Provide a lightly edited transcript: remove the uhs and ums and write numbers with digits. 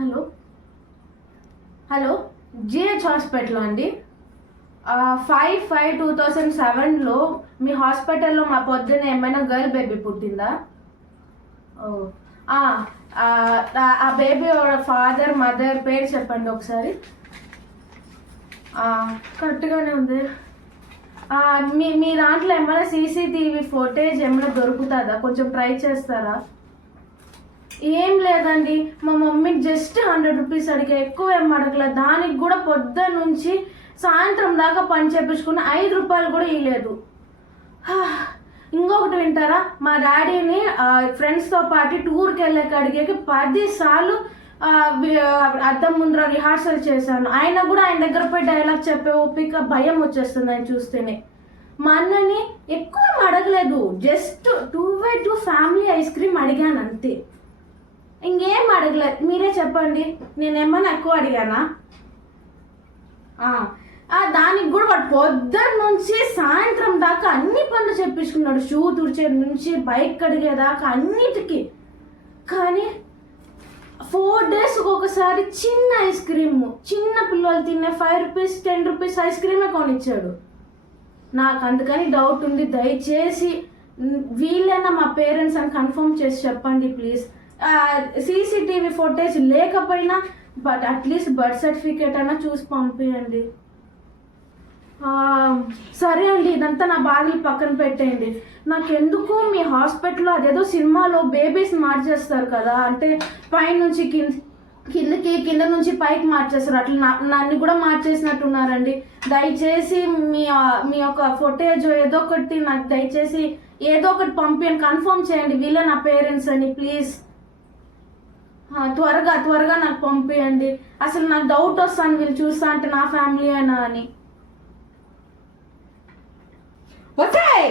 Hello hello GH hospital అండి. 5/5/2007లో మీ హాస్పిటల్లో మా పొద్దున్న ఏమైనా గర్ల్ బేబీ పుట్టిందా? ఓ ఆ బేబీ ఫాదర్ మదర్ పేరు చెప్పండి ఒకసారి. కరెక్ట్గానే ఉంది. మీ దాంట్లో ఏమైనా సీసీటీవీ ఫుటేజ్ ఏమైనా దొరుకుతుందా? కొంచెం ట్రై చేస్తారా? ఏం లేదండి, మా మమ్మీకి జస్ట్ 100 రూపీస్ అడిగా, ఎక్కువ ఏం అడగలేదు. దానికి కూడా పొద్దున్న నుంచి సాయంత్రం దాకా పని చేపించుకుని 5 రూపాయలు కూడా ఇవ్వలేదు. ఇంకొకటి వింటారా, మా డాడీని ఫ్రెండ్స్తో పాటు టూర్కి వెళ్ళాక అడిగాక 10 సార్లు అద్దం ముందర రిహార్సల్ చేశాను. అయినా కూడా ఆయన దగ్గర పోయి డైలాగ్ చెప్పే ఓపిక భయం వచ్చేస్తుంది ఆయన చూస్తేనే. మా అన్నని ఎక్కువ అడగలేదు, జస్ట్ 2/2 ఫ్యామిలీ ఐస్ క్రీమ్ అడిగాను అంతే, ఇంకేం అడగలేదు. మీరే చెప్పండి, నేనేమన్నా ఎక్కువ అడిగానా? దానికి కూడా వాడు పొద్దున్న నుంచి సాయంత్రం దాకా అన్ని పనులు చెప్పించుకున్నాడు, షూ తుడిచే నుంచి బైక్ కడిగేదాకా అన్నిటికీ. కానీ 4 డేస్కి ఒకసారి చిన్న ఐస్ క్రీమ్, చిన్న పిల్లలు తినే 5 రూపీస్ 10 రూపీస్ ఐస్ క్రీమే కొనిచ్చాడు. నాకు అందుకని డౌట్ ఉంది, దయచేసి వీళ్ళైనా మా పేరెంట్స్ అని కన్ఫర్మ్ చేసి చెప్పండి ప్లీజ్. సీసీటీవీ ఫుటేజ్ లేకపోయినా బట్ అట్లీస్ట్ బర్త్ సర్టిఫికేట్ అయినా చూసి పంపించండి. సరే అండి, ఇదంతా నా బాధలు పక్కన పెట్టేయండి. నాకెందుకు మీ హాస్పిటల్లో అదేదో సినిమాలో బేబీస్ మార్చేస్తారు కదా, అంటే పైనుంచి కిందకి కింద నుంచి పైకి మార్చేస్తారు, అట్లా నన్ను కూడా మార్చేసినట్టున్నారండి. దయచేసి మీ యొక్క ఫుటేజ్ ఏదో ఒకటి నాకు దయచేసి ఏదో ఒకటి పంపించండి, కన్ఫర్మ్ చేయండి వీళ్ళ నా పేరెంట్స్ అని ప్లీజ్. త్వరగా నాకు పంపించండి. అసలు నాకు డౌట్ వస్తాను వీళ్ళు చూస్తా అంటే నా ఫ్యామిలీ అయినా అని. వచ్చాయి